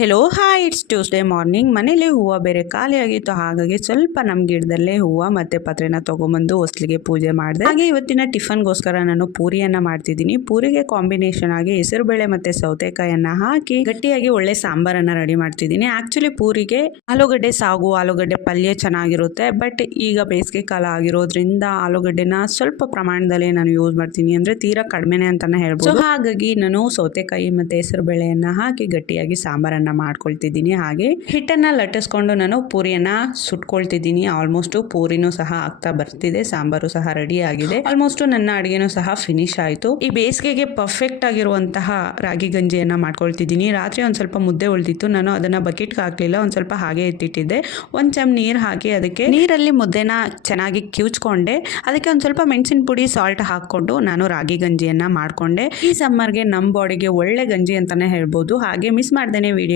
Hello hi, it's Tuesday morning. ಮನೇಲಿ ಹೂವು ಬೇರೆ ಖಾಲಿ ಆಗಿತ್ತು, ಹಾಗಾಗಿ ಸ್ವಲ್ಪ ನಮ್ಮ ಗಿಡದಲ್ಲೇ ಹೂವು ಮತ್ತೆ ಪತ್ರೆನ ತಗೊಂಬಂದು ಹೊಸ್ಲಿಗೆ ಪೂಜೆ ಮಾಡಿದೆ. ಹಾಗೆ ಇವತ್ತಿನ ಟಿಫನ್ಗೋಸ್ಕರ ನಾನು ಪೂರಿಯನ್ನ ಮಾಡ್ತಿದ್ದೀನಿ. ಪೂರಿಗೆ ಕಾಂಬಿನೇಷನ್ ಆಗಿ ಹೆಸರುಬೇಳೆ ಮತ್ತೆ ಸೌತೆಕಾಯನ್ನ ಹಾಕಿ ಗಟ್ಟಿಯಾಗಿ ಒಳ್ಳೆ ಸಾಂಬಾರನ್ನ ರೆಡಿ ಮಾಡ್ತಿದ್ದೀನಿ. ಆಕ್ಚುಲಿ ಪೂರಿಗೆ ಆಲೂಗಡ್ಡೆ ಸಾಗು, ಆಲೂಗಡ್ಡೆ ಪಲ್ಯ ಚೆನ್ನಾಗಿರುತ್ತೆ. ಬಟ್ ಈಗ ಬೇಸಿಗೆ ಕಾಲ ಆಗಿರೋದ್ರಿಂದ ಆಲೂಗಡ್ಡೆನ ಸ್ವಲ್ಪ ಪ್ರಮಾಣದಲ್ಲಿ ನಾನು ಯೂಸ್ ಮಾಡ್ತೀನಿ, ಅಂದ್ರೆ ತೀರಾ ಕಡಿಮೆನೆ ಅಂತಾನೆ ಹೇಳ್ಬೋದು. ಹಾಗಾಗಿ ನಾನು ಸೌತೆಕಾಯಿ ಮತ್ತೆ ಹೆಸರುಬೇಳೆಯನ್ನ ಹಾಕಿ ಗಟ್ಟಿಯಾಗಿ ಸಾಂಬಾರನ್ನ ಮಾಡ್ಕೊಳ್ತಿದ್ದೀನಿ. ಹಾಗೆ ಹಿಟ್ಟನ್ನ ಲಟ್ಟಿಸ್ಕೊಂಡು ನಾನು ಪೂರಿಯನ್ನ ಸುಟ್ಕೊಳ್ತಿದ್ದೀನಿ. ಆಲ್ಮೋಸ್ಟ್ ಪೂರಿನೂ ಸಹ ಆಗ್ತಾ ಬರ್ತಿದೆ, ಸಾಂಬಾರು ಸಹ ರೆಡಿ ಆಗಿದೆ. ಆಲ್ಮೋಸ್ಟ್ ನನ್ನ ಅಡಿಗೆನೂ ಸಹ ಫಿನಿಶ್ ಆಯ್ತು. ಈ ಬೇಸಿಗೆಗೆ ಪರ್ಫೆಕ್ಟ್ ಆಗಿರುವಂತಹ ರಾಗಿ ಗಂಜಿಯನ್ನ ಮಾಡ್ಕೊಳ್ತಿದ್ದೀನಿ. ರಾತ್ರಿ ಒಂದ್ ಸ್ವಲ್ಪ ಮುದ್ದೆ ಉಳಿದಿತ್ತು, ನಾನು ಅದನ್ನ ಬಕೆಟ್ಗೆ ಹಾಕ್ಲಿಲ್ಲ, ಒಂದ್ ಸ್ವಲ್ಪ ಹಾಗೆ ಎತ್ತಿಟ್ಟಿದ್ದೆ. ಒಂದ್ ಚಮ್ ನೀರ್ ಹಾಕಿ ಅದಕ್ಕೆ ನೀರಲ್ಲಿ ಮುದ್ದೆನ ಚೆನ್ನಾಗಿ ಕಿವುಚ್ಕೊಂಡೆ. ಅದಕ್ಕೆ ಒಂದ್ ಸ್ವಲ್ಪ ಮೆಣಸಿನ ಪುಡಿ, ಸಾಲ್ಟ್ ಹಾಕೊಂಡು ನಾನು ರಾಗಿ ಗಂಜಿಯನ್ನ ಮಾಡ್ಕೊಂಡೆ. ಈ ಸಮ್ಮರ್ಗೆ ನಮ್ಮ ಬಾಡಿಗೆ ಒಳ್ಳೆ ಗಂಜಿ ಅಂತಾನೆ ಹೇಳ್ಬೋದು. ಹಾಗೆ ಮಿಸ್ ಮಾಡ್ದೇನೆ ವಿಡಿಯೋ